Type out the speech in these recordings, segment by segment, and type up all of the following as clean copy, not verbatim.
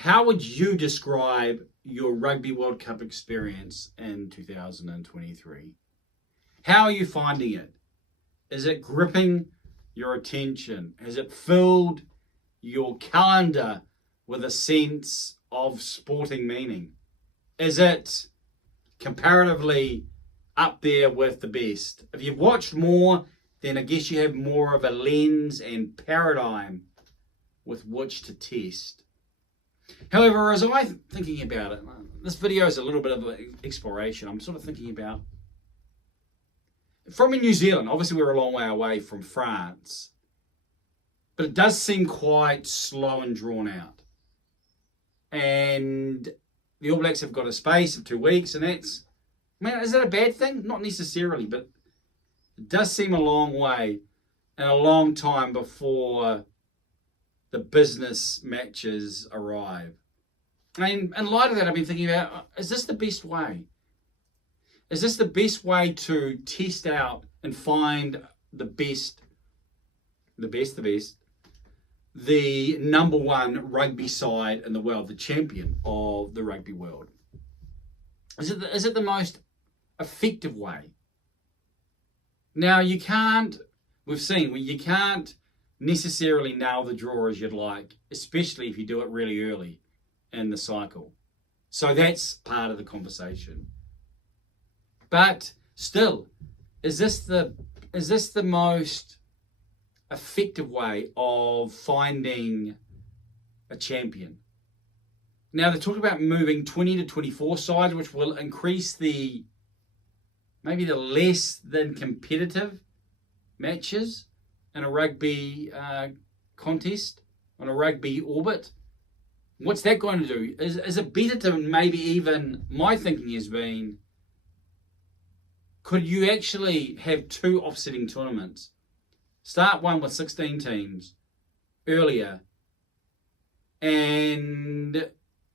How would you describe your Rugby World Cup experience in 2023? How are you finding it? Is it gripping your attention? Has it filled your calendar with a sense of sporting meaning? Is it comparatively up there with the best? If you've watched more, then I guess you have more of a lens and paradigm with which to test. However, as I'm thinking about it, this video is a little bit of an exploration. I'm sort of thinking about, from New Zealand, obviously we're a long way away from France, but it does seem quite slow and drawn out. And the All Blacks have got a space of 2 weeks, and that's, is that a bad thing? Not necessarily, but it does seem a long way and a long time before the business matches arrive. And in light of that, I've been thinking about, is this the best way? Is this the best way to test out and find the number one rugby side in the world, the champion of the rugby world? Is it the most effective way? Now, you can't necessarily nail the draw as you'd like, especially if you do it really early in the cycle. So that's part of the conversation. But still, is this the most effective way of finding a champion? Now, they're talking about moving 20 to 24 sides, which will increase maybe the less than competitive matches in a rugby contest, on a rugby orbit. What's that going to do? Is it better to maybe even, my thinking has been, could you actually have 2 offsetting tournaments? Start one with 16 teams earlier, and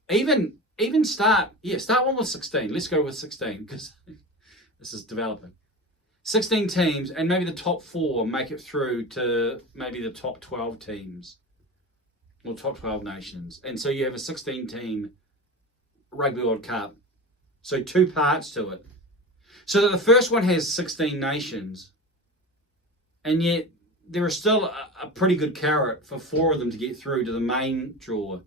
even start one with 16. Let's go with 16 because this is developing. 16 teams, and maybe the top 4 make it through to maybe the top 12 teams or top 12 nations. And so you have a 16-team Rugby World Cup. So 2 parts to it. So that the first one has 16 nations, and yet there is still a pretty good carrot for 4 of them to get through to the main draw.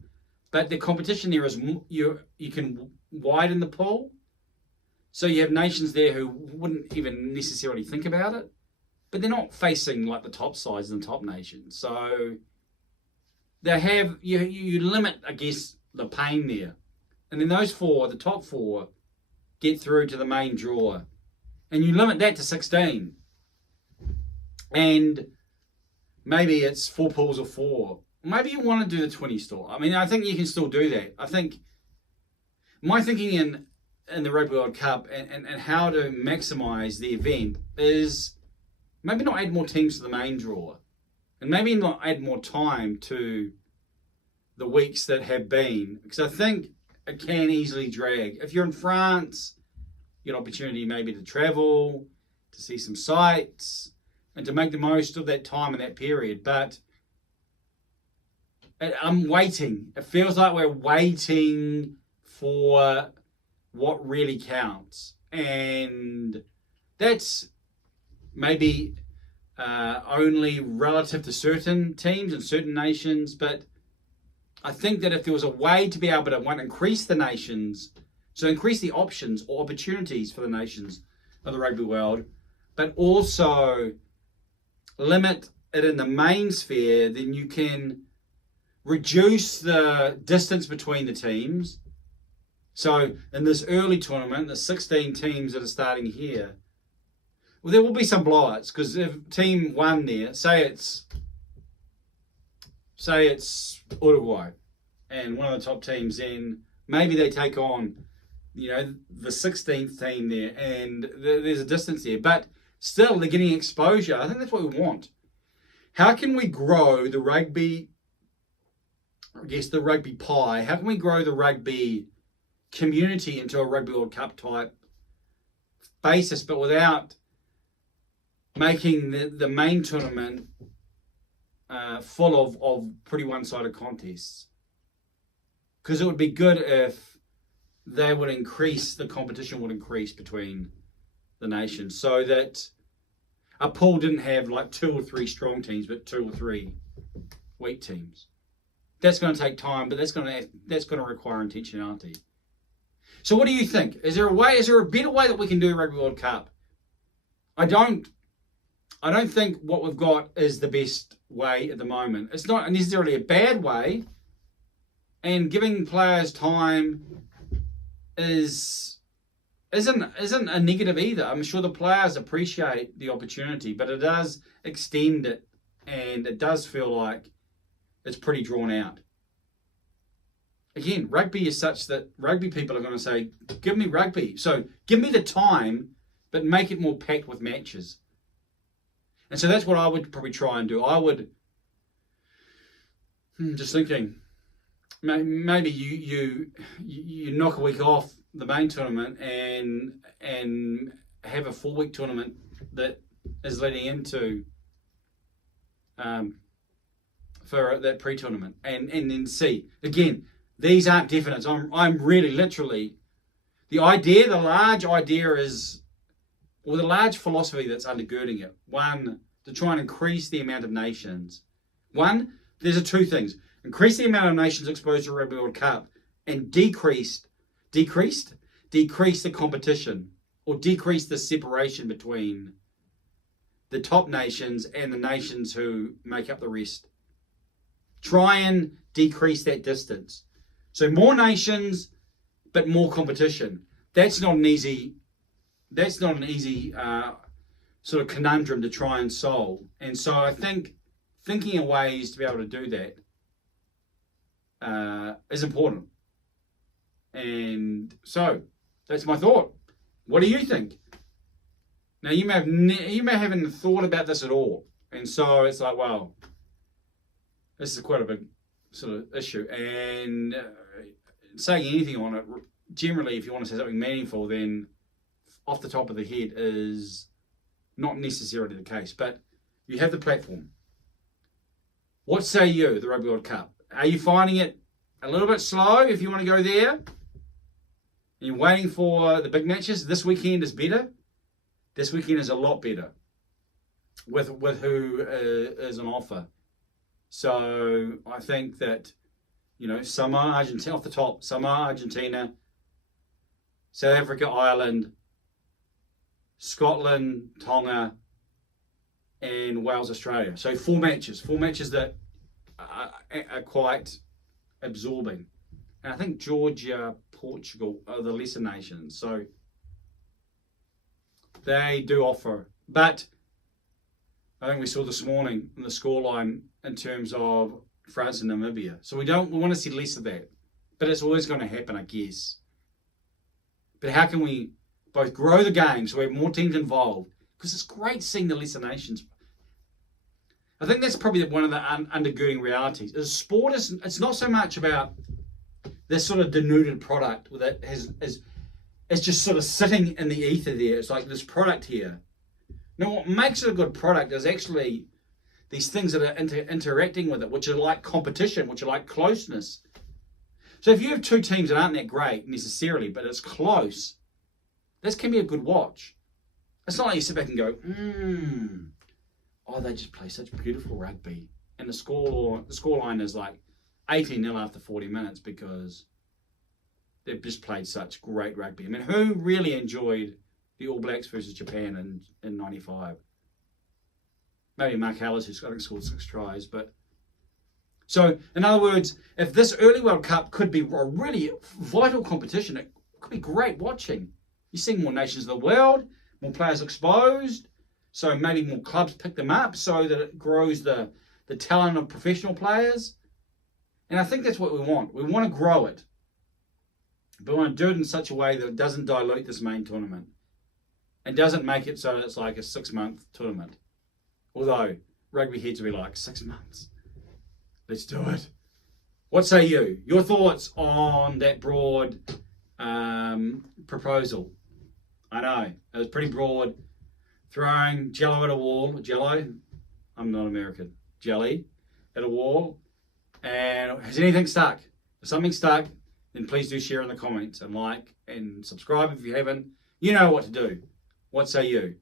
But the competition there is, you can widen the pool. So you have nations there who wouldn't even necessarily think about it, but they're not facing like the top sides and the top nations. So they have, you limit, I guess, the pain there. And then those 4, the top 4, get through to the main draw. And you limit that to 16. And maybe it's 4 pools of 4. Maybe you want to do the 20 store. I think you can still do that. I think my thinking in the Rugby World Cup and how to maximise the event is maybe not add more teams to the main draw, and maybe not add more time to the weeks that have been, because I think it can easily drag. If you're in France, you get an opportunity maybe to travel, to see some sights, and to make the most of that time in that period. But I'm waiting. It feels like we're waiting for what really counts, and that's maybe only relative to certain teams and certain nations. But I think that if there was a way to be able to, one, increase the nations, so increase the options or opportunities for the nations of the rugby world, but also limit it in the main sphere, then you can reduce the distance between the teams. So in this early tournament, the 16 teams that are starting here, well, there will be some blowouts, because if team 1 there, say it's Uruguay, and one of the top teams, then maybe they take on, the 16th team there, and there's a distance there, but still they're getting exposure. I think that's what we want. How can we grow the rugby, the rugby pie? How can we grow the rugby community into a Rugby World Cup type basis, but without making the main tournament full of pretty one-sided contests? Because it would be good if they would increase, the competition would increase between the nations, so that a pool didn't have like 2 or 3 strong teams, but 2 or 3 weak teams. That's going to take time, but that's going to require intentionality. So what do you think? Is there a better way that we can do the Rugby World Cup? I don't think what we've got is the best way at the moment. It's not necessarily a bad way, and giving players time isn't a negative either. I'm sure the players appreciate the opportunity, but it does extend it, and it does feel like it's pretty drawn out. Again, rugby is such that rugby people are going to say, give me rugby. So give me the time, but make it more packed with matches. And so that's what I would probably try and do. I would, just thinking, maybe you knock a week off the main tournament and have a 4-week tournament that is leading into for that pre-tournament, and then see. Again, these aren't definites. I'm really literally, the large idea is, or the large philosophy that's undergirding it. One, to try and increase the amount of nations. There's 2 things. Increase the amount of nations exposed to the Rugby World Cup, and decrease the competition, or decrease the separation between the top nations and the nations who make up the rest. Try and decrease that distance. So more nations, but more competition. That's not an easy sort of conundrum to try and solve. And so I think thinking of ways to be able to do that is important. And so that's my thought. What do you think? Now you may haven't thought about this at all, and so it's like, well, this is quite a big sort of issue. And saying anything on it, generally, if you want to say something meaningful, then off the top of the head is not necessarily the case. But you have the platform. What say you, the Rugby World Cup? Are you finding it a little bit slow if you want to go there? And you're waiting for the big matches? This weekend is better. This weekend is a lot better with who is on offer. So I think that, Samoa, Argentina off the top, Samoa, Argentina, South Africa, Ireland, Scotland, Tonga, and Wales, Australia. So 4 matches that are quite absorbing. And I think Georgia, Portugal are the lesser nations. So they do offer. But I think we saw this morning in the scoreline in terms of France and Namibia. So we want to see less of that. But it's always going to happen, I guess. But how can we both grow the game so we have more teams involved? Because it's great seeing the lesser nations. I think that's probably one of the undergirding realities. Is sport it's not so much about this sort of denuded product that is just sort of sitting in the ether there. It's like this product here. Now, what makes it a good product is actually these things that are interacting with it, which are like competition, which are like closeness. So if you have 2 teams that aren't that great necessarily, but it's close, this can be a good watch. It's not like you sit back and go, they just play such beautiful rugby. And the scoreline is like 18-0 after 40 minutes because they've just played such great rugby. I mean, who really enjoyed the All Blacks versus Japan in 95? Maybe Mark Ellis, who's scored 6 tries. But so, in other words, if this early World Cup could be a really vital competition, it could be great watching. You're seeing more nations of the world, more players exposed, so maybe more clubs pick them up so that it grows the talent of professional players. And I think that's what we want. We want to grow it. But we want to do it in such a way that it doesn't dilute this main tournament and doesn't make it so that it's like a 6-month tournament. Although rugby heads will be like, 6 months. Let's do it. What say you? Your thoughts on that broad proposal? I know, it was pretty broad. Throwing jello at a wall. Jello? I'm not American. Jelly at a wall. And has anything stuck? If something stuck, then please do share in the comments and like and subscribe if you haven't. You know what to do. What say you?